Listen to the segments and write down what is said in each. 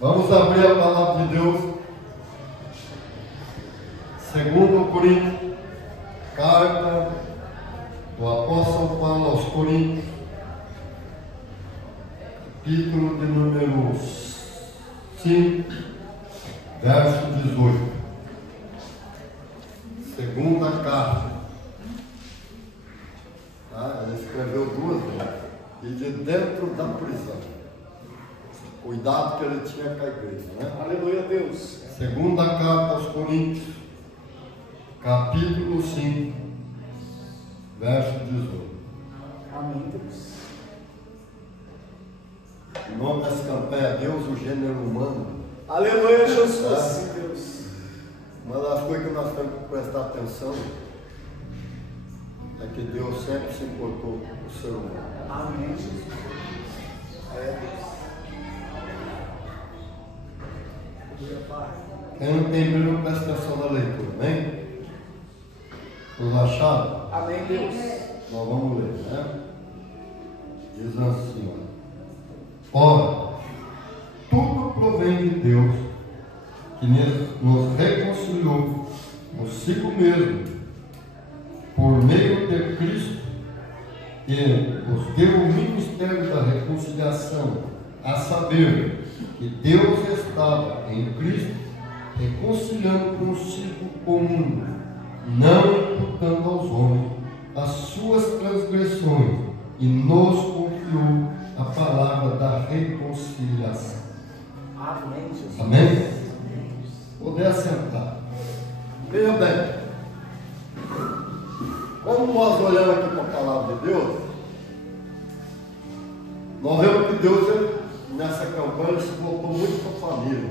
Vamos abrir a palavra de Deus. 2 Coríntios, carta do apóstolo Paulo aos Coríntios, capítulo de número 5, verso 18. Segunda carta. Ele escreveu duas vezes. E de dentro da prisão. Cuidado que ele tinha com a igreja, né? Aleluia, Deus. Segunda carta aos Coríntios, capítulo 5, verso 18. Amém, Deus. O nome dessa campanha é Deus, o gênero humano. Aleluia, Jesus. Sim, Deus. Uma das coisas que nós temos que prestar atenção é que Deus sempre se importou com o ser humano. Amém, Jesus. É, Deus. Quem não tem Bíblia, presta atenção na leitura, amém? Os acharam? Amém, Deus. Nós vamos ler, né? Diz assim, ó. Ora, tudo provém de Deus, que nos reconciliou consigo mesmo, por meio de Cristo, e nos deu o ministério da reconciliação, a saber, que Deus estava em Cristo, reconciliando consigo o mundo, não imputando aos homens as suas transgressões, e nos confiou a palavra da reconciliação. Amém, Jesus. Amém? Poder assentar. Veja bem, quando nós olhamos aqui para a palavra de Deus, nós vemos que Deus, nessa campanha, se voltou muito para a família.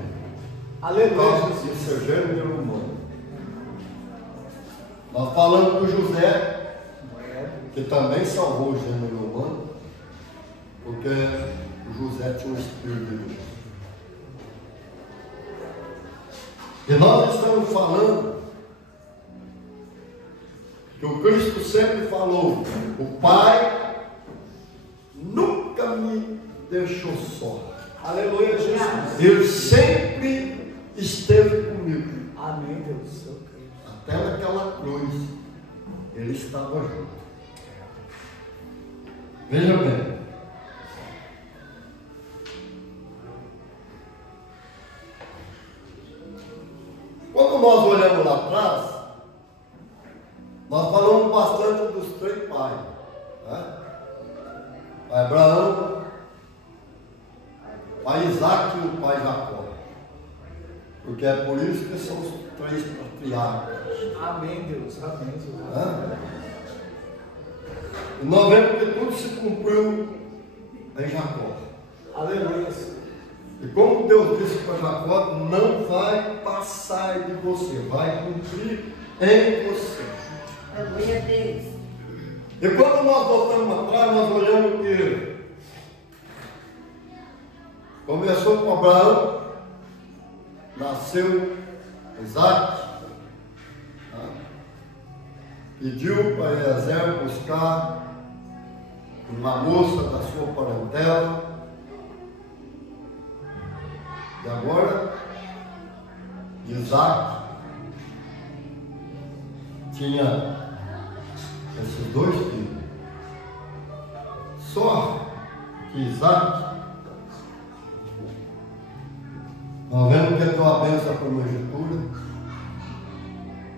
Aleluia, De ser gênero humano. Nós falamos do José, que também salvou o gênero humano, porque o José tinha um espírito de Deus. E nós estamos falando que o Cristo sempre falou: o Pai nunca me deixou só. Aleluia, Jesus. Ele sempre esteve comigo. Amém, Deus. Eu creio. Até naquela cruz, ele estava junto. Veja bem. Quando nós olhamos lá atrás, nós falamos bastante dos três pais, né? Pai Abraão, pai Isaac e o pai Jacó. Porque é por isso que são os três patriarcas. Amém, Deus. Amém, Jesus. Né? E nós vemos que tudo se cumpriu em Jacó. Aleluia. E como Deus disse para Jacó, não vai passar de você, vai cumprir em você. Aleluia, Deus. E quando nós voltamos atrás, nós olhamos que começou com Abraão, nasceu Isaac, né? Pediu para Eliezer buscar uma moça da sua parentela. E agora, Isaac tinha esses dois filhos. Só que Isaac, nós vemos que ele deu a benção para a primogenitura.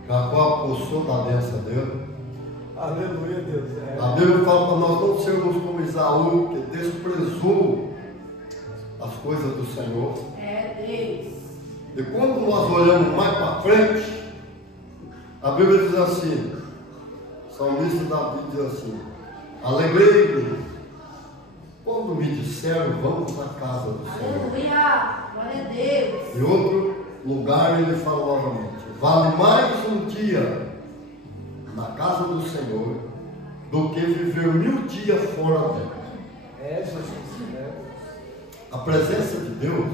Jacó apossou da benção dele. Aleluia, Deus. A Bíblia fala para nós não sermos como Esaú, que desprezou as coisas do Senhor. É, Deus. E quando nós olhamos mais para frente, a Bíblia diz assim, o salmista Davi diz assim: alegrei-me quando me disseram, vamos à casa do Senhor. Aleluia. Glória a Deus. Em outro lugar ele fala novamente: vale mais um dia na casa do Senhor do que viver 1000 dias fora dela. É, Jesus. É. A presença de Deus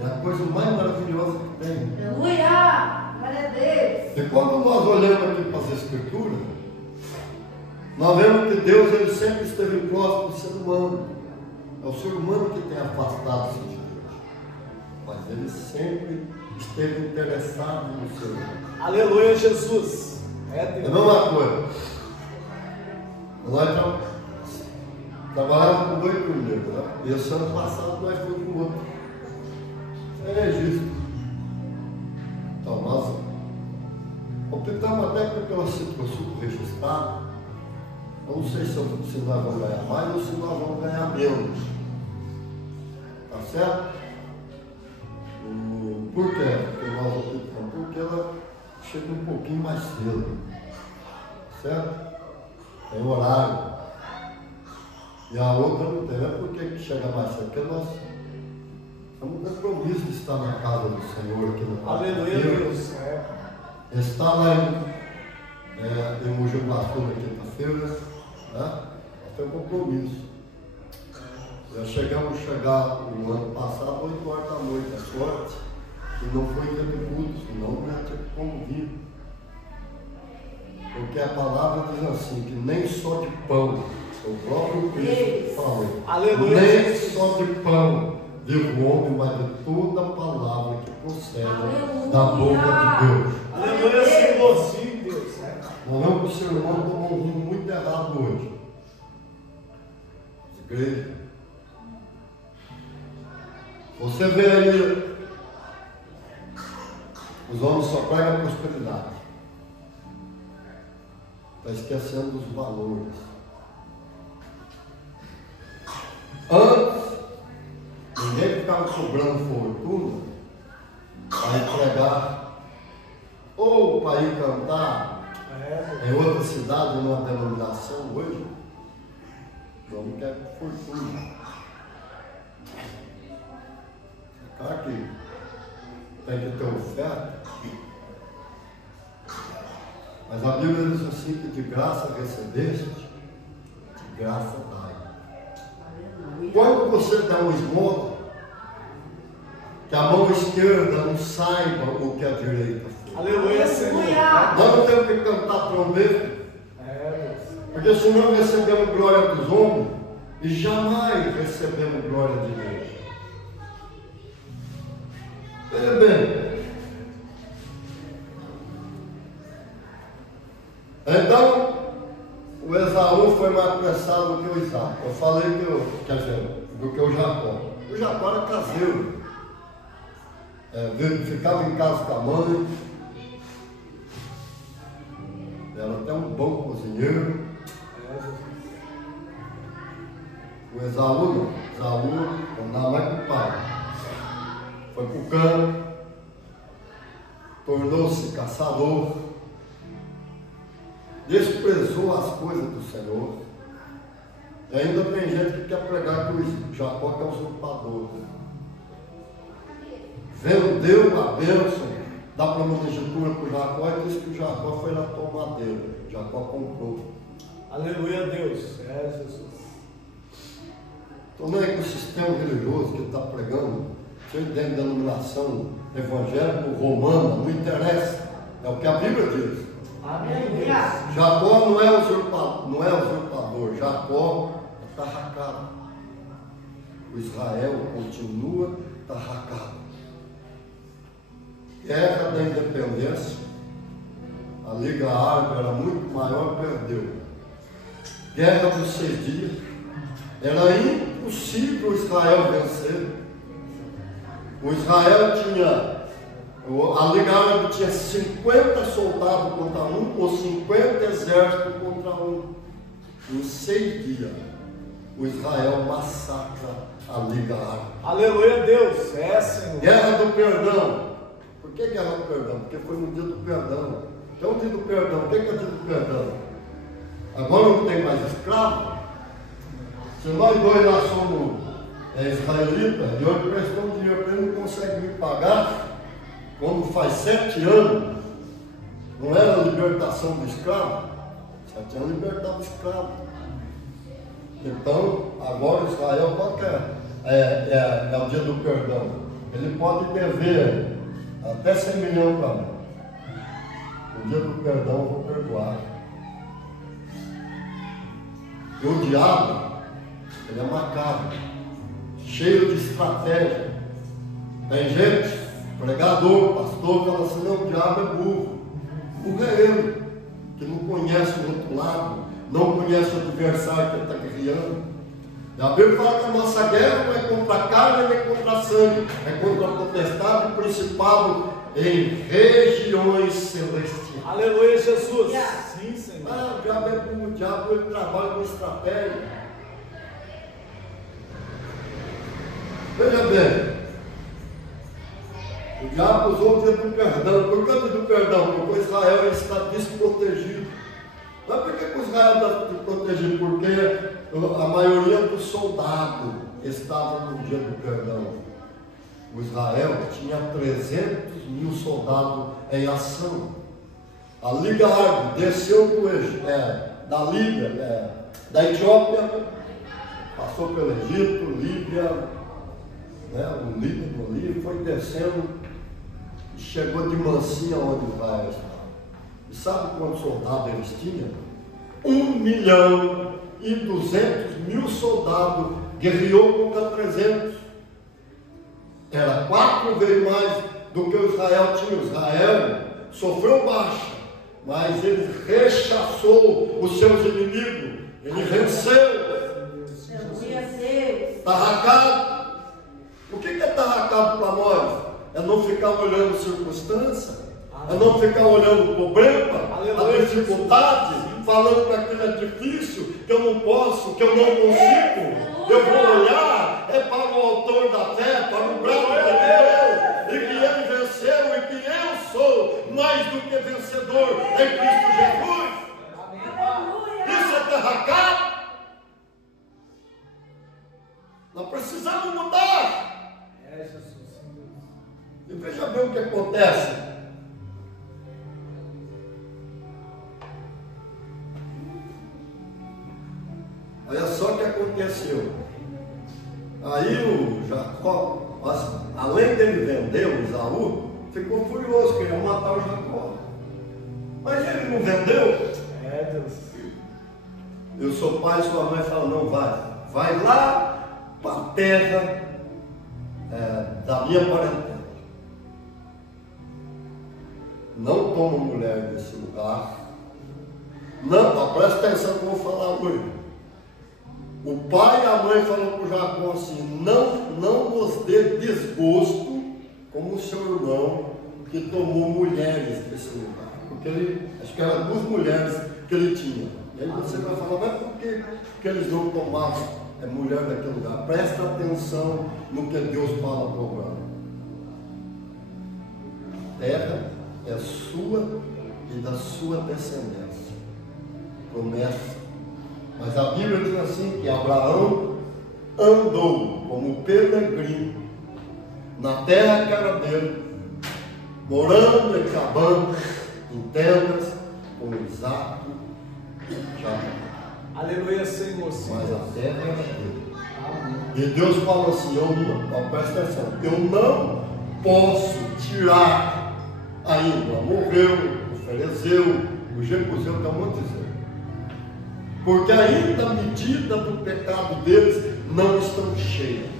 é a coisa mais maravilhosa que tem. Aleluia. Glória a Deus. E quando nós olhamos aqui para as Escrituras, nós vemos que Deus ele sempre esteve próximo do ser humano. É o ser humano que tem afastado-se de Deus. esteve interessado no Senhor. Aleluia, Jesus. É É a Deus. mesma coisa. Nós trabalhamos com 8 negros, né? E esse ano passado nós fomos com outro. É registro. Então, nós optamos até pela situação registrada. Eu não sei se nós vamos ganhar mais ou se nós vamos ganhar menos. Tá certo? Por quê? Porque nós optamos. Porque ela chega um pouquinho mais cedo. Certo? Tem horário. E a outra não tem. Não é porque chega mais cedo, porque nós temos um compromisso de estar na casa do Senhor aqui no Aleluia, Deus. É. Está lá em Mogi Guaçu na quinta-feira, né? Nós temos compromisso. Já chegamos a chegar no ano passado, 8 horas da noite, é forte, e não foi dia de culto, senão não ia ter como vir. Porque a palavra diz assim, que nem só de pão, o próprio Cristo falou, Aleluia. nem só de pão vive o homem, mas de toda a palavra que procede da boca de Deus. Aleluia, Senhor. Sim, Deus. É. Não é que o ser humano tomou um rumo muito errado hoje. Igreja. Você vê aí, os homens só pregam a prosperidade. Está esquecendo dos valores. Antes, ninguém ficava cobrando fortuna para entregar ou para ir cantar em outra cidade, numa denominação hoje. Vamos quer fortuna. Claro que tem que ter oferta. Mas a Bíblia diz assim que de graça recebeste, de graça dai. Quando você dá um esmola, que a mão esquerda não saiba o que a direita fez. Aleluia, Senhor. Nós não temos que cantar trombeta, É, Deus. porque senão recebemos glória dos homens e jamais recebemos glória de Deus. Veja bem. Então, o Esaú foi mais apressado do que o Isaac. Eu falei do que o Jacó. O Jacó era caseiro. Ficava em casa com a mãe. Era até um bom cozinheiro. O Esaú não. Esaú andava mais com o pai. Foi para o campo. Tornou-se caçador. Desprezou as coisas do Senhor. E ainda tem gente que quer pregar que o Jacó é usurpador. Vendeu a bênção da primogenitura para o Jacó e disse que o Jacó foi na tomadeira. Jacó comprou. Aleluia, Deus. É, Jesus. Então não é que o sistema religioso que ele está pregando, seja dentro da denominação evangélica, romana, não interessa. É o que a Bíblia diz. Amém, Deus. Jacó não é usurpador, Jacó é tarracado. O Israel continua tarracado. Guerra da independência, a Liga Árabe era muito maior, perdeu. Guerra dos 6 dias, era impossível Israel vencer. O Israel tinha, a Liga Árabe tinha 50 soldados contra um, ou 50 exércitos contra um. Em 6 dias, o Israel massacra a Liga Árabe. Aleluia, Deus. É, Senhor. Guerra do perdão. Por que guerra do perdão? Porque foi no dia do perdão. Então, o dia do perdão, o que é dia do perdão? Agora não tem mais escravo. Se nós dois lá somos israelitas, e hoje prestamos dinheiro para ele, não consegue me pagar, quando faz 7 anos, não era a libertação do escravo? 7 anos libertava o escravo. Então, agora Israel, qual que é o dia do perdão? Ele pode dever até 100 milhões para mim. No dia do perdão eu vou perdoar. E o diabo, ele é macabro, cheio de estratégia. Tem gente pregador, pastor, fala assim, não, o diabo é burro. Burro é ele, que não conhece o outro lado, não conhece o adversário que ele está guerreando. E a Bíblia fala que a nossa guerra não é contra a carne, nem contra a sangue, é contra a potestade e principado em regiões celestiais. Aleluia, Jesus. Sim, Senhor. Ah, o diabo é burro, o diabo ele trabalha com estratégia. Veja bem, o diabo usou o dia do perdão. Por que o dia do perdão? Porque Israel está desprotegido. Mas por que Israel está desprotegido? Porque a maioria dos soldados estava no dia do perdão. O Israel tinha 300 mil soldados em ação. A Liga Árabe desceu da Líbia, da Etiópia, passou pelo Egito, Líbia, o Líbano ali, foi descendo e chegou de mansinha onde Israel estava. E sabe quantos soldados eles tinham? 1.200.000 soldados, guerreou contra 300. Era 4 vezes mais do que o Israel tinha. O Israel sofreu baixa, mas ele rechaçou os seus inimigos, ele venceu. Tarracado. O que é tarracado para nós? É não ficar olhando circunstância, é não ficar olhando o problema, a dificuldade, falando que aquilo é difícil, que eu não posso, que eu não consigo. Eu vou olhar para o autor da fé, para o braço de Deus, e que ele venceu, e que eu sou mais do que vencedor em Cristo Jesus. Isso é tarracado. Nós precisamos mudar. E veja bem o que acontece. Olha só o que aconteceu. Aí o Jacó, além dele vender o Esaú, ficou furioso, queria matar o Jacó. Mas ele não vendeu. Deus. E o seu pai e sua mãe falam, não, vai lá para a terra da minha parentela. Não toma mulher desse lugar. Não, presta atenção que eu vou falar hoje. O pai e a mãe falaram para o Jacó assim, não nos dê desgosto como o seu irmão que tomou mulheres desse lugar. Porque acho que eram 2 mulheres que ele tinha. E aí você vai falar, mas por que eles não tomavam mulher daquele lugar? Presta atenção no que Deus fala para o Abraão. A terra é sua e da sua descendência. Promessa. Mas a Bíblia diz assim que Abraão andou como peregrino na terra que era dele, morando em cabanas, em tendas, com Isaac e Jacó. Aleluia, Senhor. Mas a terra era dele. E Deus falou assim, presta atenção, eu não posso tirar ainda, morreu, o Ferezeu, o Jebuseu, que é um monte de dizer. Porque ainda a medida do pecado deles não estão cheias.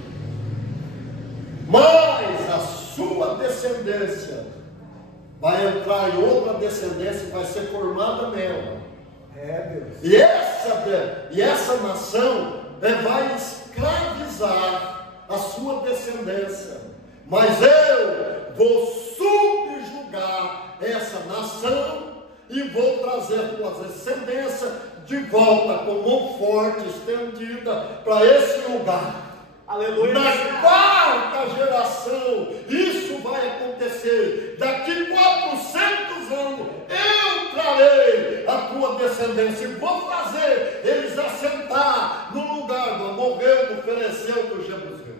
Mas a sua descendência vai entrar em outra descendência e vai ser formada nela. Deus. E essa nação vai escravizar a sua descendência. Mas eu vou subjugar essa nação e vou trazer a tua descendência de volta com mão forte, estendida para esse lugar. Aleluia. Na 4ª geração, isso vai acontecer. Daqui 400 anos, eu trarei a tua descendência e vou fazer eles assentar no lugar do amorreu, do Ferezeu, do Jebuseu.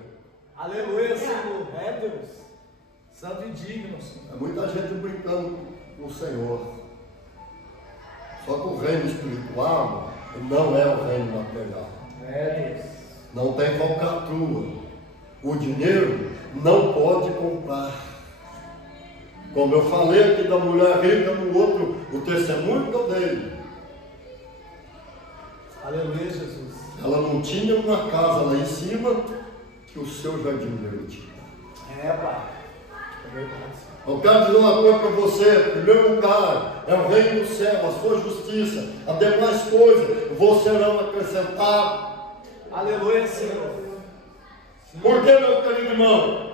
Aleluia, Senhor. Deus. Santo e digno, Senhor. É muita gente brincando com o Senhor. Só que o reino espiritual não é o reino material. Deus. Não tem falcatrua. O dinheiro não pode comprar. Como eu falei aqui da mulher rica no outro, o testemunho que eu dei. Aleluia, Jesus. Ela não tinha uma casa lá em cima que o seu jardineiro tinha. Pai. Eu quero dizer uma coisa para você: em primeiro lugar, é o reino do céu, a sua justiça, as demais coisas vos serão acrescentadas. Aleluia, Senhor. Por que, meu querido irmão?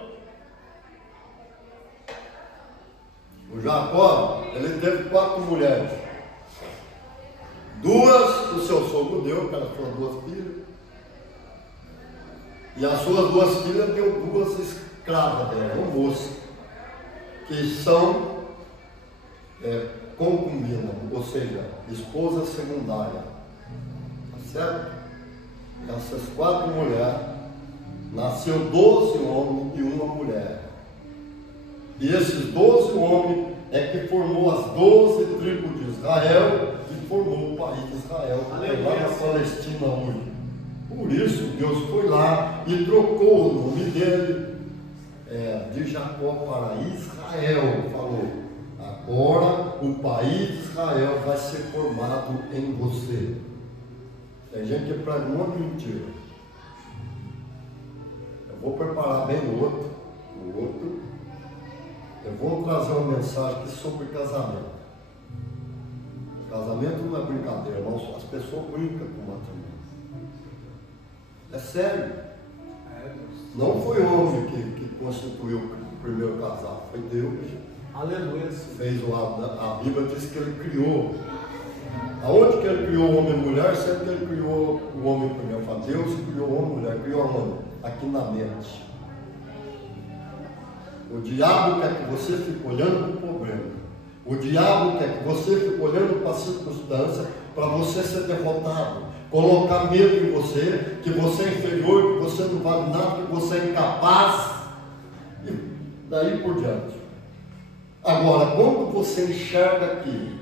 O Jacó, ele teve 4 mulheres. 2 o seu sogro deu, que eram suas 2 filhas. E as suas 2 filhas deu 2 escravas dela, moças, que são concubinas, ou seja, esposa secundária. Tá certo? Essas 4 mulheres, nasceu 12 homens e 1 mulher. E esses 12 homens é que formou as 12 tribos de Israel e formou o país de Israel, que é lá na Palestina hoje. Por isso Deus foi lá e trocou o nome dele de Jacó para Israel. Falou: agora o país de Israel vai ser formado em você. Tem gente que prega um monte de mentira. Eu vou preparar bem o outro. Eu vou trazer uma mensagem aqui sobre casamento. Casamento não é brincadeira, não. As pessoas brincam com o matrimônio. É sério. Não foi o homem que constituiu o primeiro casal, foi Deus. Aleluia. Fez a Bíblia diz que ele criou. Aonde que ele criou o homem e a mulher, sempre ele criou o homem primeiro. Fala, Deus criou o homem e a mulher, criou aonde? Aqui na mente. O diabo quer que você fique olhando para o problema. O diabo quer que você fique olhando para a circunstância, para você ser derrotado, colocar medo em você, que você é inferior, que você não vale nada, que você é incapaz, e daí por diante. Agora, quando você enxerga aqui,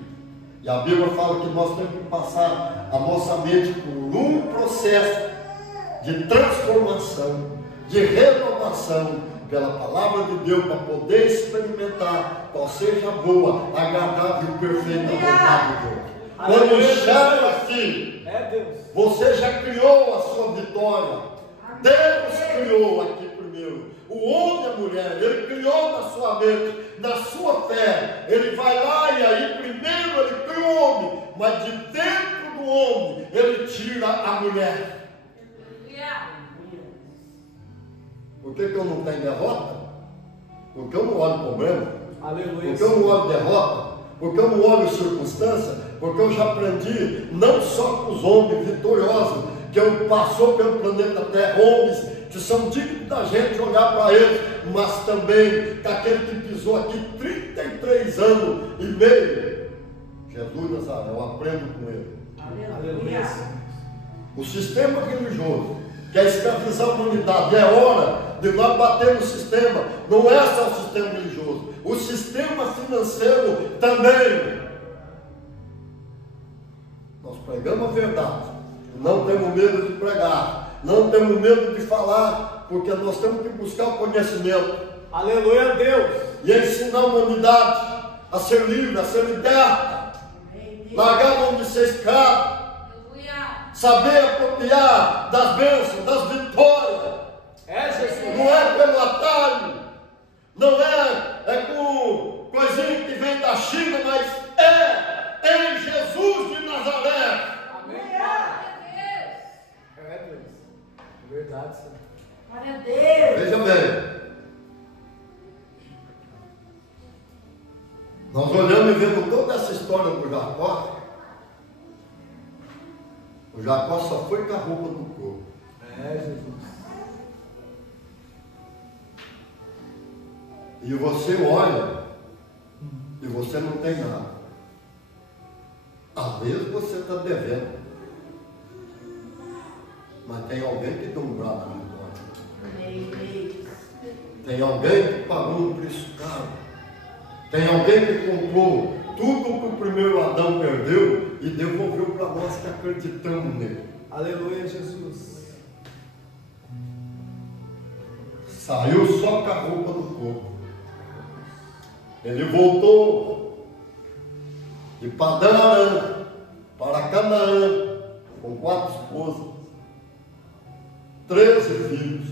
e a Bíblia fala que nós temos que passar a nossa mente por um processo de transformação, de renovação, pela palavra de Deus, para poder experimentar qual seja a boa, agradável e perfeita vontade de Deus. Quando enxerga assim, você já criou a sua vitória. Deus criou aqui primeiro. O homem e a mulher, ele criou na sua mente, na sua fé. Ele vai lá e aí primeiro ele cria o homem, mas de dentro do homem ele tira a mulher. Por que eu não tenho derrota? Porque eu não olho problema. Aleluia. Porque eu não olho derrota. Porque eu não olho circunstância. Porque eu já aprendi, não só com os homens vitoriosos, que eu passou pelo planeta Terra, homens que são dignos da gente olhar para eles, mas também com aquele que pisou aqui 33 anos e meio. Jesus Nazaré, eu aprendo com ele. Aleluia. O sistema religioso quer escravizar a humanidade. É hora de nós bater no sistema. Não é só o sistema religioso, o sistema financeiro também. Nós pregamos a verdade, não temos medo de pregar, não temos medo de falar, porque nós temos que buscar o conhecimento. Aleluia a Deus. E ensinar a humanidade a ser livre, a ser liberta, largar a mão de ser escravo, saber apropriar das bênçãos, das vitórias. Jesus. Não é pelo atalho, não é com coisinha que vem da China, mas é em Jesus de Nazaré. Amém. É Deus. É verdade, Senhor. Glória a Deus. Veja bem, nós olhamos e vemos toda essa história do Jacó. O Jacó só foi com a roupa do corpo. Jesus. E você olha e você não tem nada. Às vezes você está devendo, mas tem alguém que deu um brado na vitória. Tem alguém que pagou um preço caro. Tem alguém que comprou tudo que o primeiro Adão perdeu e devolveu para nós que acreditamos nele. Aleluia, Jesus. Saiu só com a roupa do corpo. Ele voltou de Padã Arã para Canaã com 4 esposas, 13 filhos.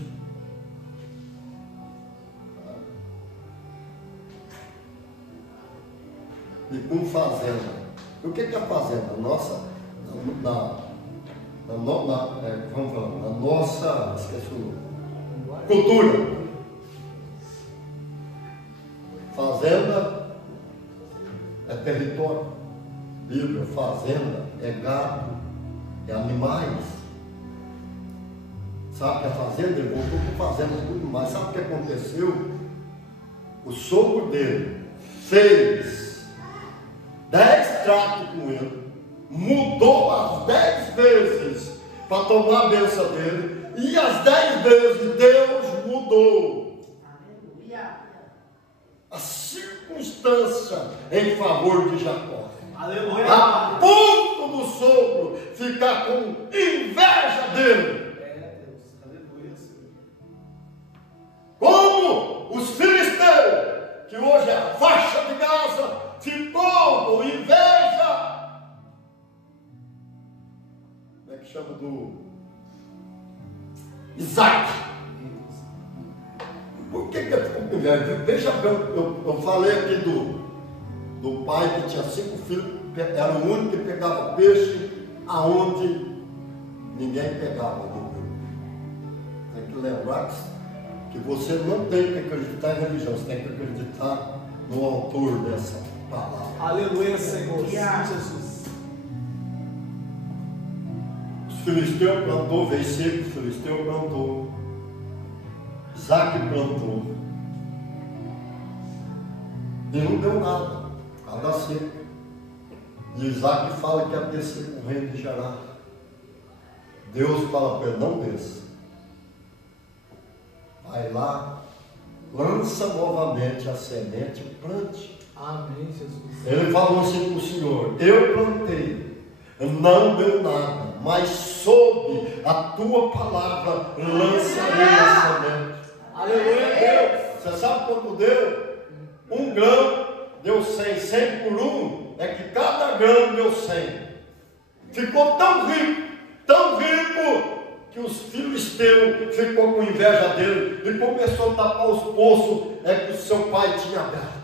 e com fazenda. O que é a fazenda? Nossa, vamos falar, na nossa, esqueci o nome, cultura. Fazenda é território. Bíblia, fazenda é gado, é animais. Sabe que a fazenda, ele voltou com fazenda e tudo mais. Sabe o que aconteceu? O sogro dele fez 10 tratos com ele, mudou as 10 vezes para tomar a bênção dele, e as 10 vezes Deus mudou Aleluia. a circunstância em favor de Jacó. Aleluia. A ponto do sogro ficar com inveja dele. Deus. Aleluia, Senhor. Como os filisteus, que hoje é a faixa de Gaza, ficou com inveja. Como é que chama do Isaac? Por que ele ficou com inveja? Veja bem, eu falei aqui do pai que tinha 5 filhos, era o único que pegava peixe aonde ninguém pegava no rio. Tem que lembrar que você não tem que acreditar em religião, você tem que acreditar no autor dessa palavra. Aleluia, Senhor. Sim, Aleluia. Jesus. Os filisteus plantou, veio seco, os filisteus plantou. Isaac plantou. E não deu nada, nada seco. E Isaac fala que ia descer com o reino de Gerar. Deus fala para ele, não desça. Vai lá, lança novamente a semente e plante. Amém, Jesus. Ele falou assim para o Senhor: eu plantei, não deu nada, mas sob a tua palavra lançarei a semente. Aleluia, Deus. Você sabe quanto deu? 1 grão deu 100, 100 por 1, é que cada grão deu 100. Ficou tão rico, que os filisteus ficou com inveja dele e começou a tapar os poços que o seu pai tinha aberto.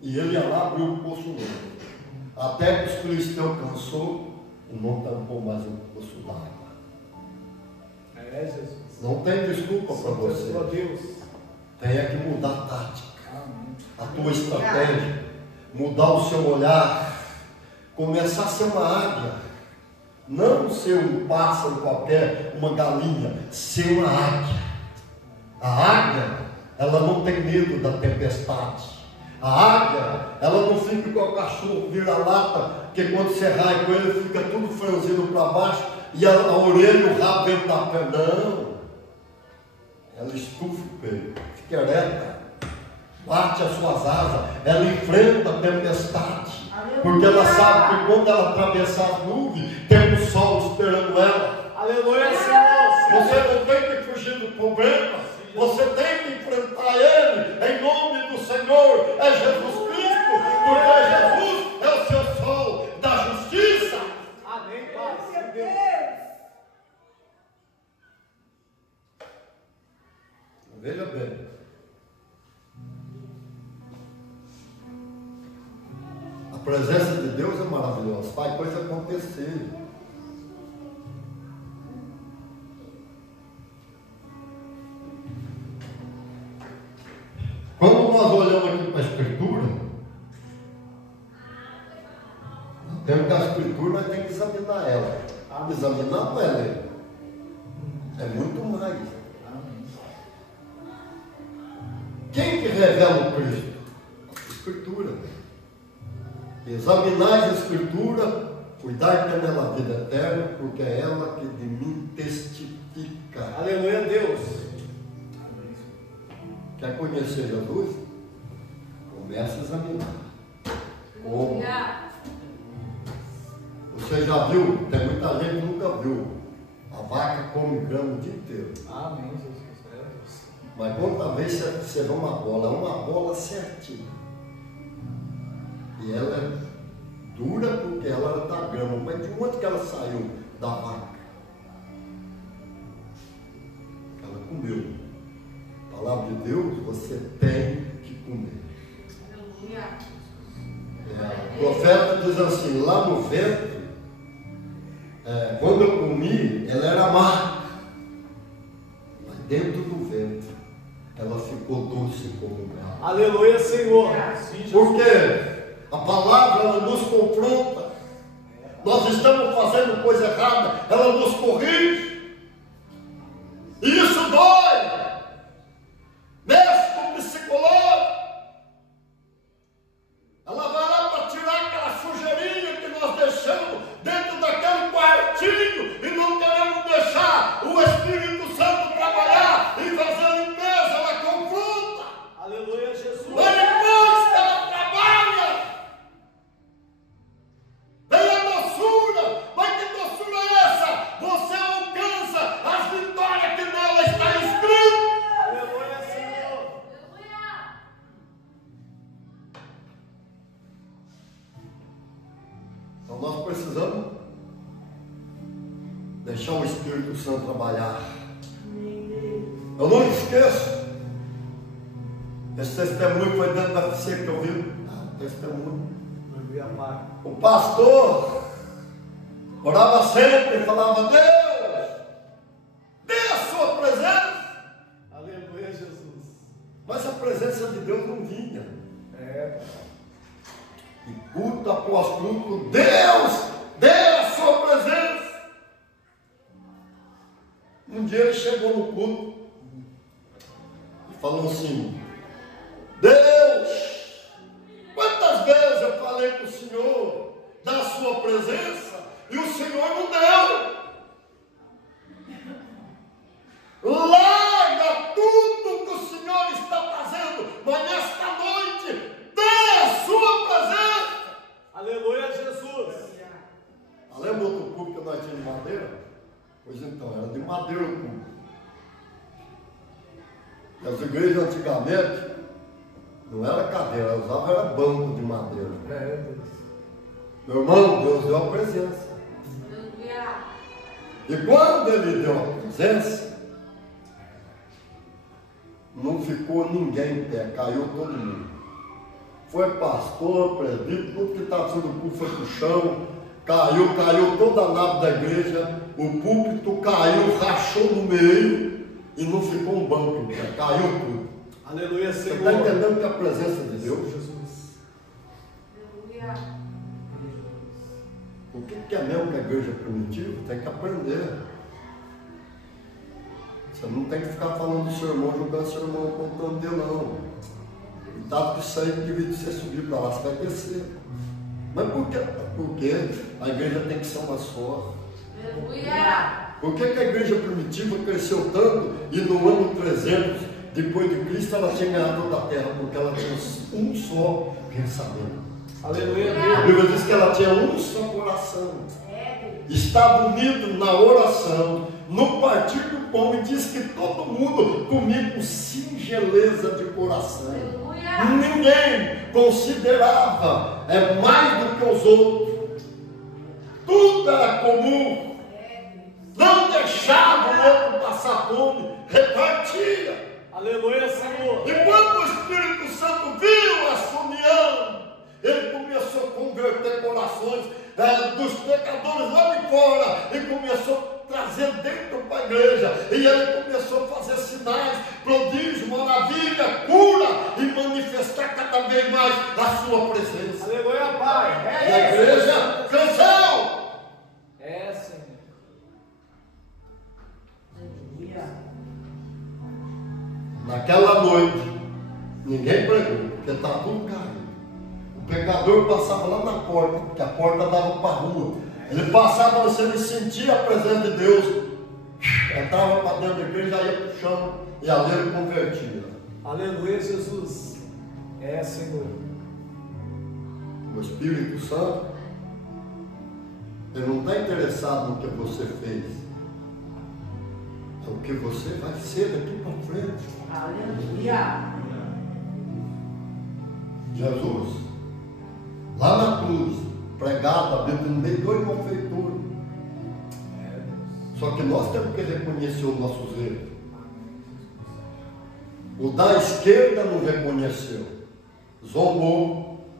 E ele ia lá abrir o poço novo. Até que os filisteus cansou e não tampou mais o poço d'água. É, Jesus. Não tem desculpa para você. Glória a Deus. Tem que mudar a tática, Amém. a tua estratégia, mudar o seu olhar, começar a ser uma águia. Não ser um pássaro qualquer, uma galinha, ser uma águia. A águia, ela não tem medo da tempestade. A águia, ela não fica igual o cachorro vira-lata, que quando você rai com ele, fica tudo franzido para baixo, e a orelha e o rabo dentro da perna. Não. Ela estufa o peito, fica ereta, bate as suas asas, ela enfrenta a tempestade. Porque ela sabe que quando ela atravessar as nuvens, tem o sol esperando ela. Aleluia, Senhor. Você não tem que fugir do problema, você tem que enfrentar ele em nome do Senhor. É Jesus Cristo, porque Jesus é o seu sol da justiça. Amém, Pai. Meu Sim, Deus. Deus. Veja bem. A presença de Deus é maravilhosa, faz coisa acontecer. Quando nós olhamos aqui para a Escritura, temos que a Escritura, nós temos que examinar ela. Examinar não é ler, é muito mais. Quem que revela o Cristo? A Escritura. Examinai a Escritura, cuidai que nela a vida eterna, porque é ela que de mim testifica. Aleluia, Deus. Quer conhecer Jesus? Comece a examinar. Como? Você já viu? Tem muita gente que nunca viu. A vaca come grama o dia inteiro. Amém, Jesus. É, Deus. Mas quanta vez você vê uma bola certinha. E ela é dura porque ela era da grama. Mas de onde que ela saiu da vaca? Ela comeu. A palavra de Deus, você tem que comer. Aleluia. O profeta diz assim, lá no ventre, quando eu comi, ela era amarga. Mas dentro do ventre, ela ficou doce como mel. Aleluia, Senhor. Sim, Jesus. Por quê? A palavra, ela nos confronta. Nós estamos fazendo coisa errada, ela nos corrige. E isso dói. Mexe com o psicológico. Ela vai lá para tirar aquela sujeirinha que nós deixamos dentro daquele quartinho e não queremos deixar o Espírito Santo trabalhar e fazer a limpeza. Ela confronta. Aleluia, Jesus. Mas depois que ela trabalha, vem a doçura. Mas que doçura é essa? Você alcança as vitórias que nela está escrito. Aleluia, Senhor. Então nós precisamos deixar o Espírito Santo trabalhar. Eu não esqueço esse testemunho que foi dentro da FC que eu vi. Testemunho. Aleluia, Pai. O pastor orava sempre e falava: Deus, dê a sua presença. Aleluia, Jesus. Mas a presença de Deus não vinha. É. E culto após culto, Deus, dê a sua presença. Um dia ele chegou no culto e falou assim: Deus, quantas vezes eu falei para o Senhor da sua presença e o Senhor não deu. Larga tudo que o Senhor está fazendo, mas nesta noite dê a sua presença. Aleluia, Jesus. Lembra outro culto que nós tínhamos de madeira? Pois então, era de madeira o culto. E as igrejas antigamente não era cadeira, usava era banco de madeira. É, Deus. Meu irmão, Deus deu a presença. E quando ele deu a presença, não ficou ninguém em pé, caiu todo mundo. Foi pastor, presbítero, tudo que estava sendo culto foi para o chão, caiu toda a nave da igreja, o púlpito caiu, rachou no meio e não ficou um banco em pé, caiu tudo. Aleluia, Você Senhor. está entendendo que a presença de Deus? Jesus. O que é mesmo que a igreja primitiva? Tem que aprender. Você não tem que ficar falando do sermão, jogando sermão, contando dele, não. Cuidado que isso aí divide você subir para lá, você vai descer. Mas por quê? Porque a igreja tem que ser uma só. Por que a igreja primitiva cresceu tanto e no ano 300, depois de Cristo, ela tinha ganhado toda a terra? Porque ela tinha um só pensamento. Aleluia, A Deus. Bíblia diz que ela tinha um só coração. Estava unido na oração, no partir do pão, e diz que todo mundo comia com singeleza de coração. Ninguém considerava mais do que os outros. Tudo era comum. Não deixava o outro passar fome, repartia. Aleluia, Senhor. E quando o Espírito Santo viu essa união, ele começou a converter corações dos pecadores lá de fora e começou a trazer dentro para a igreja. E ele começou a fazer sinais, prodígios, maravilha, cura e manifestar cada vez mais a sua presença. Aleluia, Pai. E a igreja cresceu. É, Senhor. Naquela noite, ninguém pregou, porque estava tudo caído. O pecador passava lá na porta, porque a porta dava para a rua. Ele passava, você ele sentia a presença de Deus, entrava para dentro da igreja, ia para o chão, e ali ele convertia. Aleluia, Jesus. É, Senhor. O Espírito Santo, ele não está interessado no que você fez, é o que você vai ser daqui para frente. Aleluia. Jesus, lá na cruz, pregado, a Bíblia no meio de dois malfeitores. Só que nós temos que reconhecer os nossos erros. O da esquerda não reconheceu, zombou,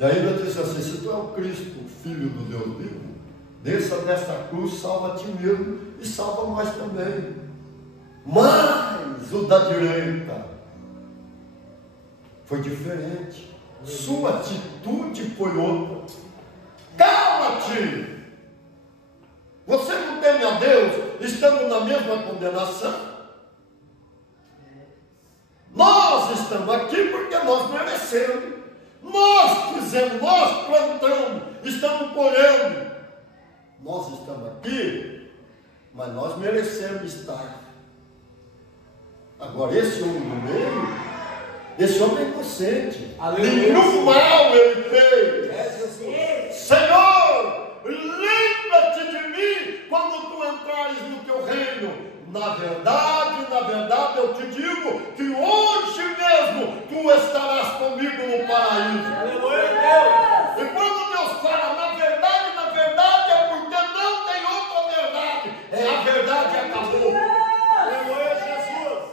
E ainda disse assim: se tu é o Cristo, o Filho do Deus vivo, desça desta cruz, salva a ti mesmo e salva nós também. Mas o da direita foi diferente. Sua atitude foi outra. Cala-te! Você não teme a Deus, estamos na mesma condenação. Nós estamos aqui porque nós merecemos. Nós fizemos, nós plantamos, estamos colhendo. Nós estamos aqui, mas nós merecemos estar. Agora, esse homem do meio, esse homem é inocente. Nenhum mal ele fez. Senhor, lembra-te de mim quando tu entrares no teu reino. Na verdade, eu te digo que hoje mesmo tu estarás comigo no paraíso. Aleluia, Deus. E quando Deus fala na verdade, é porque não tem outra verdade. É a verdade e acabou. Aleluia, Jesus.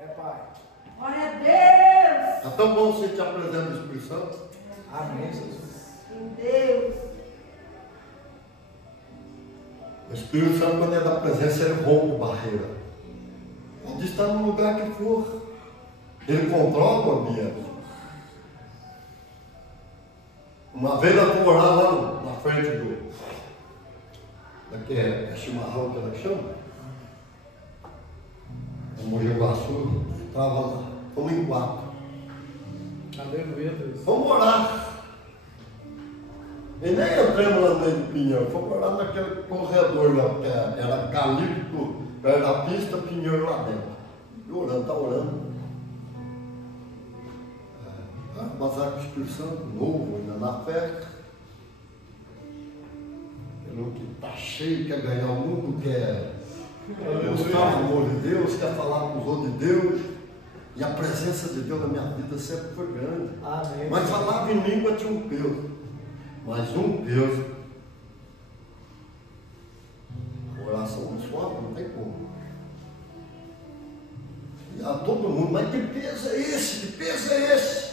É, Pai. Glória a Deus. É tão bom você te apresentar o Espírito Santo. Amém, Jesus. Meu Deus. O Espírito Santo, quando é da presença, ele rompe barreira. Pode estar no lugar que for. Ele controla o ambiente. Uma vez eu fui morar lá na frente do... Daqui é chimarrão que ela chama. No Mogi Guaçu. Estava lá. Fomos em 4. Aleluia, Deus. Fomos morar. E nem entramos lá no meio do pinheiro, fomos morar naquele corredor lá, que era calipto, perto da pista, pinheiro lá dentro. E orando, está orando. Mas com o Espírito Santo novo, ainda na fé. Pelo que está cheio, quer ganhar o mundo, quer buscar o amor de Deus, quer falar com os outros de Deus. E a presença de Deus na minha vida sempre foi grande. Amém. Mas falava em língua tinha um peso. Mas um peso. A oração não sobe, não tem como. E a todo mundo, mas que peso é esse? Que peso é esse?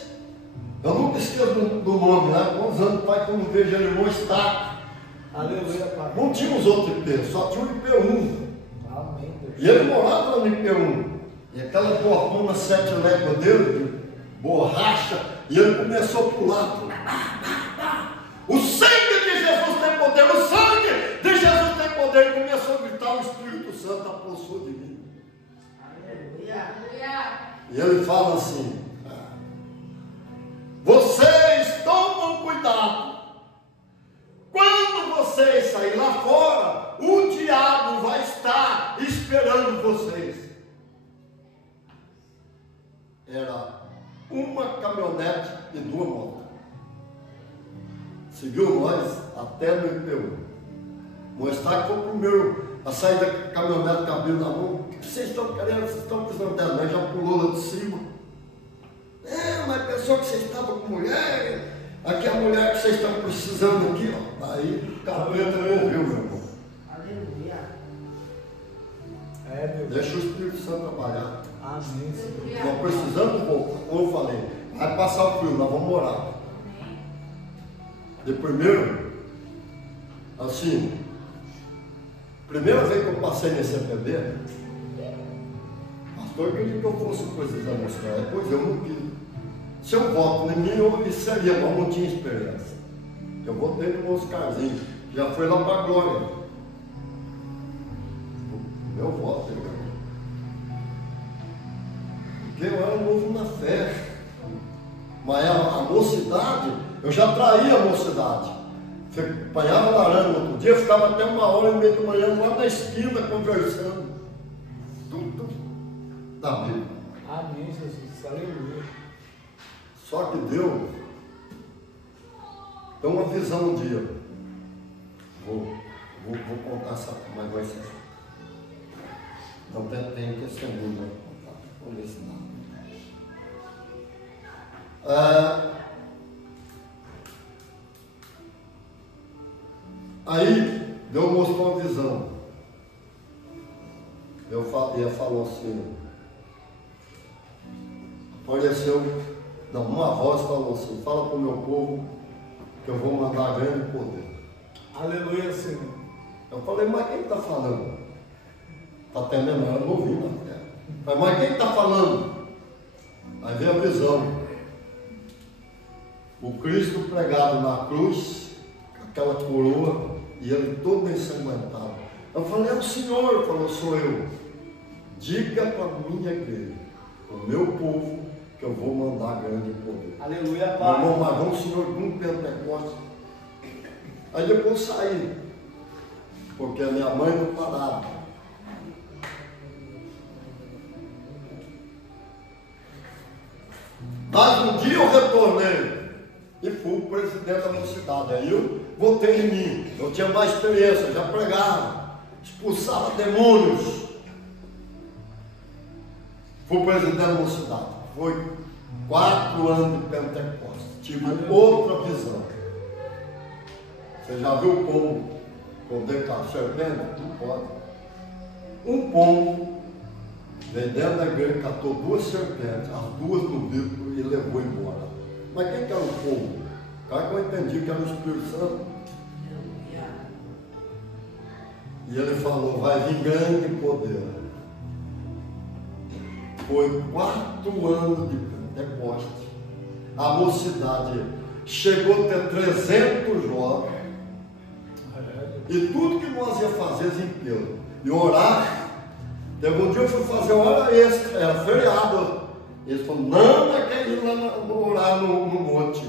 Eu nunca esqueço do nome, né? Quantos anos, pai, quando vejo ele, irmão está. Aleluia, Pai. Não tinha os outros IP, só tinha o IP1. Amém, Deus. E ele morava no IP1. E aquela portona 7 léguas dele, de borracha, e ele começou a pular. O sangue de Jesus tem poder, o sangue de Jesus tem poder. Ele começou a gritar, o Espírito Santo apossou de mim. Aleluia. E ele fala assim: vocês tomam cuidado. Quando vocês saírem lá fora, o diabo vai estar esperando vocês. Era uma caminhonete e 2 motos. Seguiu nós até no IPU. Mostrar que foi o primeiro a sair da caminhonete com a Bíblia na mão. O que vocês estão querendo? Vocês estão precisando dela? Nós já pulou lá de cima. Mas pensou que vocês estavam com mulher. Aqui é a mulher que vocês estão precisando aqui, ó. Aí o capeta morreu, meu irmão. Aleluia. É, Deus. Deixa o Espírito Santo trabalhar. Amém, Senhor. Estão precisando um pouco, como eu falei. Vai passar o frio, nós vamos morar. De primeiro, assim, primeira vez que eu passei nesse EPB, o pastor queria que eu fosse coisas da mostrar. Depois eu não quis. Se eu voto em mim, eu seria, mas não tinha experiência. Eu votei no Oscarzinho, já foi lá para a glória. Meu voto, porque eu era novo na fé. Mas a mocidade, eu já traía a mocidade. Apanhava laranja no outro dia, ficava até 1h30 da manhã lá na esquina conversando. Tudo da Bíblia. Amém, Jesus. Aleluia. Só que Deus tem uma visão um dia. Vou contar essa, mas vai ser. Não tem testemunho, né? Vamos ver se dá. Aí Deus mostrou uma visão. Deus falou assim, apareceu Não, uma voz falou assim, fala para o meu povo que eu vou mandar grande poder. Aleluia, Senhor. Eu falei, mas quem está falando? Está atendendo, ela não ouviu na terra. Falei, mas quem está falando? Aí veio a visão. O Cristo pregado na cruz, aquela coroa, e ele todo ensanguentado. Eu falei, é o Senhor. Ele falou, sou eu. Diga para a minha igreja, o meu povo, que eu vou mandar grande poder. Aleluia, Meu Pai. irmão, mas vamos, Senhor, um Pentecostes. Aí depois saí, porque a minha mãe não parava. Mas um dia eu retornei e fui o presidente da minha cidade. Aí eu voltei em mim. Eu tinha mais experiência, já pregava, expulsava demônios. Fui presidente da minha cidade. Foi 4 anos de Pentecostes. Tive outra visão. Você já viu o pombo poder com a serpente? Não pode. Um pombo veio dentro da igreja, catou 2 serpentes, as 2 no bico e levou embora. Mas quem que era o pombo? O cara que eu entendi que era o Espírito Santo. E ele falou, vai vir grande poder. Foi 4 anos de Pentecoste. A mocidade chegou a ter 300 jovens. E tudo que nós ia fazer em Pedro. E orar. Teve um dia eu fui fazer hora extra, era feriado. Eles falaram, não, mas quer ir lá orar no monte.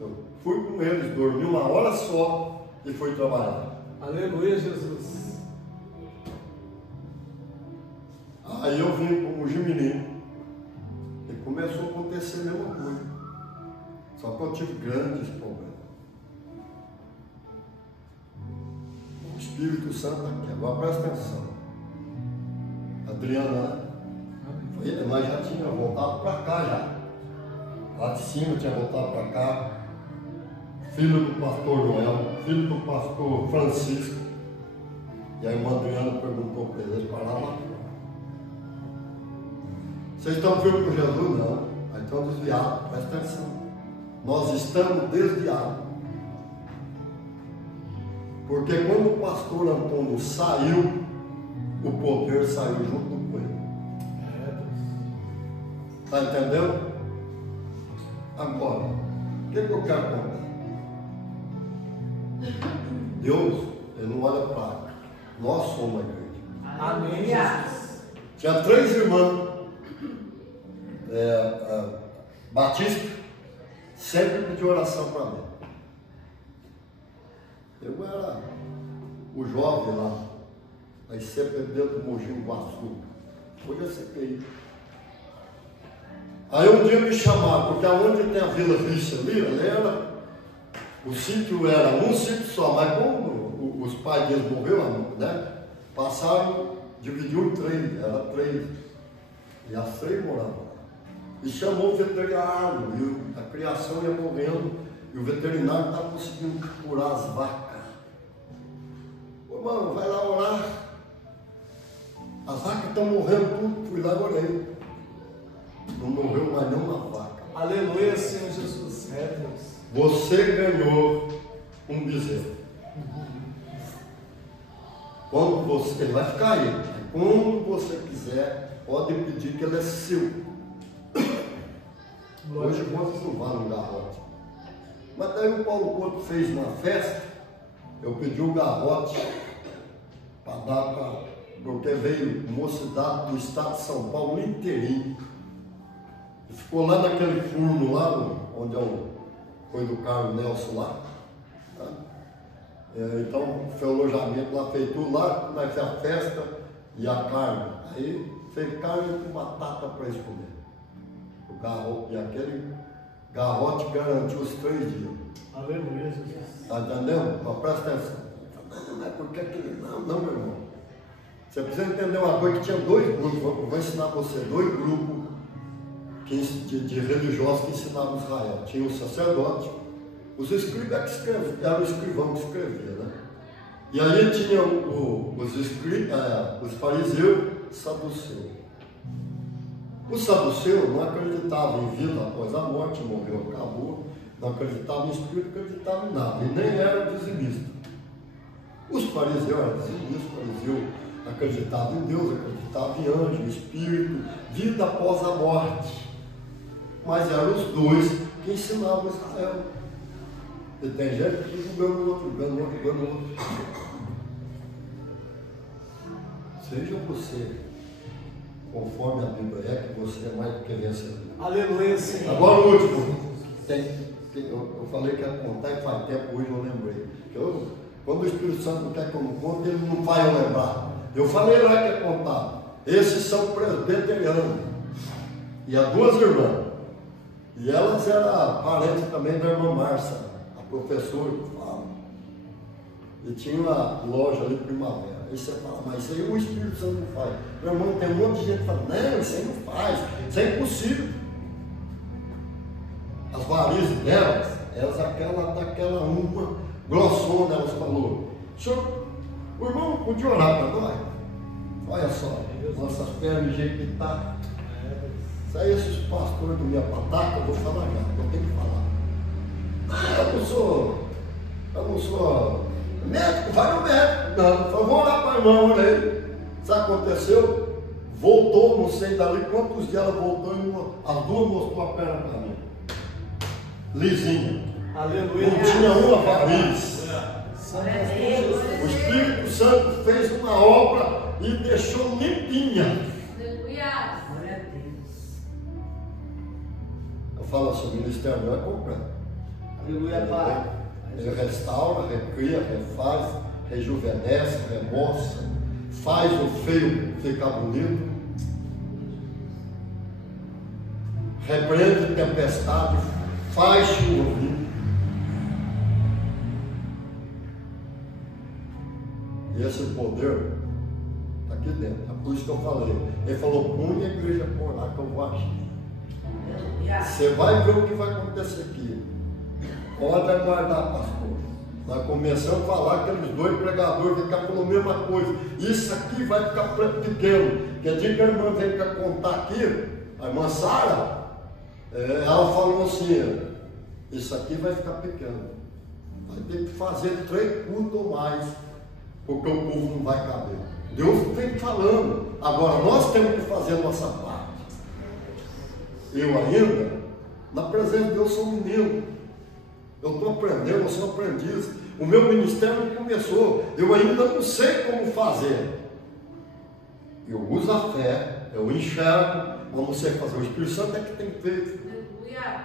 Eu fui com eles, dormi 1 hora só e fui trabalhar. Aleluia, Jesus. Aí eu vim com o Jimirim e começou a acontecer a mesma coisa. Só que eu tive grandes problemas. O Espírito Santo aqui, agora presta atenção. Adriana, né? Mas já tinha voltado para cá já. Lá de cima tinha voltado para cá. Filho do pastor Noel, filho do pastor Francisco. E a irmã Adriana perguntou para eles para lá. Vocês estão firmes com Jesus? Não. Aí estão desviados, presta atenção. Nós estamos desviados. Porque quando o pastor Antônio saiu, o poder saiu junto com ele. Está entendendo? Agora, o que eu quero contar? Deus, ele não olha para cá. Nós somos a igreja. Amém, Jesus. Tinha 3 irmãs. Batista sempre pediu oração para mim. Eu era o jovem lá, aí sempre dentro do Mogi Guaçu. Hoje é CPI. Aí um dia me chamaram, porque aonde tem a Vila Vícia ali, era, o sítio era um sítio só, mas como os pais deles morreram, né? Passaram, dividiu em 3, era 3. E as 3 moravam. E chamou o veterinário, e a criação ia morrendo, e o veterinário estava conseguindo curar as vacas. Ô irmão, vai lá orar. As vacas estão morrendo tudo, fui lá e orei. Não morreu mais nenhuma vaca. Aleluia, Senhor Jesus. É, Deus. Você ganhou um bezerro. Quando você, ele vai ficar aí. Quando você quiser, pode pedir que ele é seu. Hoje vocês não valem um garrote. Mas daí o Paulo Couto fez uma festa, eu pedi o garrote para dar para. Porque veio mocidade do estado de São Paulo inteirinho. E ficou lá naquele furno lá, onde é o foi do Carlos Nelson lá. Tá? Então foi o alojamento lá, fez tudo lá, nós fizemos a festa e a carne. Aí fez carne com batata para eles comer. O garrote, e aquele garrote garantiu os 3 dias. Aleluia, Jesus. Está entendendo? Mas presta atenção. Não é porque aquele. Não, meu irmão. Você precisa entender uma coisa, que tinha 2 grupos. Eu vou ensinar você 2 grupos de religiosos que ensinavam Israel. Tinha o sacerdote, os escribas que escreviam, era o escrivão que escrevia, né? E aí tinha os fariseus e saduceus. O saduceu não acreditava em vida após a morte, morreu, acabou. Não acreditava em espírito, acreditava em nada. E nem era dizimista. Os fariseus eram dizimistas, fariseu acreditava em Deus, acreditava em anjo, espírito, vida após a morte. Mas eram os dois que ensinavam Israel. E tem gente que julgando o outro, julgando o outro, julgando o outro. Seja você, conforme a Bíblia é, que você é mais do que vencedor. Aleluia, Senhor. Agora o último. Eu falei que ia contar e faz tempo, hoje eu lembrei. Quando o Espírito Santo não quer que eu não conte, ele não faz eu lembrar. Eu falei lá que ia contar. Esses são presbiterianos. E há duas irmãs. E elas eram parentes também da irmã Márcia, a professora que fala. E tinha uma loja ali, Primavera. Aí você fala, mas isso aí o Espírito Santo não faz. Meu irmão, tem um monte de gente que fala, não, isso aí não faz, isso é impossível. As varizes delas, elas daquela uma grossona, elas falou, senhor, o irmão podia orar para nós? Olha só, nossas pernas do jeito que está. Se aí esses pastores do minha pataca, eu vou falar já, eu tenho que falar. Eu não sou médico, vai no médico. Não, por favor, lá para a irmã, olha aí. Sabe o que aconteceu? Voltou, não sei dali quantos dias ela voltou e as duas mostrou a perna para mim. Lisinha. Aleluia. Não tinha uma variz. O Aleluia. Espírito Santo fez uma obra e deixou limpinha. Aleluia. Glória a Deus. Eu falo assim, o ministério não é completo. Aleluia, Pai. Ele restaura, recria, refaz, rejuvenesce, remoça, faz o feio ficar bonito, repreende tempestade, faz chover. E esse poder está aqui dentro. É por isso que eu falei. Ele falou, põe a igreja por lá que eu vou agir. Aleluia. Você vai ver o que vai acontecer aqui. Pode aguardar, pastor. Nós começamos a falar, aqueles dois pregadores vêm cá falando a mesma coisa. Isso aqui vai ficar pequeno. Quer dizer que a irmã veio cá contar aqui, a irmã Sara, ela falou assim, isso aqui vai ficar pequeno. Vai ter que fazer 3 cultos ou mais, porque o povo não vai caber. Deus vem falando. Agora nós temos que fazer a nossa parte. Eu ainda, na presença de Deus, sou um menino. Eu estou aprendendo, eu sou aprendiz. O meu ministério não começou. Eu ainda não sei como fazer. Eu uso a fé, eu enxergo, mas não sei fazer. O Espírito Santo é que tem feito. Aleluia.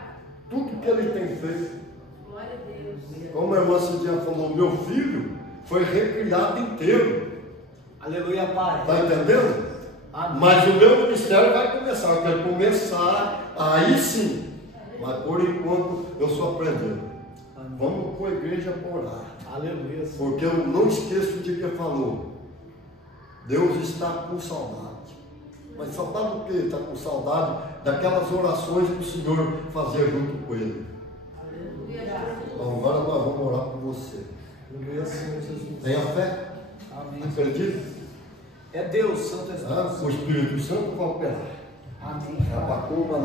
Tudo que ele tem feito. Glória a Deus. Como a irmã Cidinha falou, meu filho foi recriado inteiro. Aleluia, Pai. Está entendendo? Amém. Mas o meu ministério vai começar. Eu quero começar, aí sim. Mas por enquanto eu sou aprendendo. Vamos pôr a igreja para orar. Aleluia. Porque eu não esqueço de que falou. Deus está com saudade. Mas saudade do quê? Está com saudade daquelas orações que o Senhor fazia junto com ele. Aleluia. Então agora nós vamos orar por você. Aleluia, Senhor Jesus. Tenha fé? Amém. Acredite? É Deus, Santo Espírito. O Espírito Santo vai operar. Amém. Abacuma,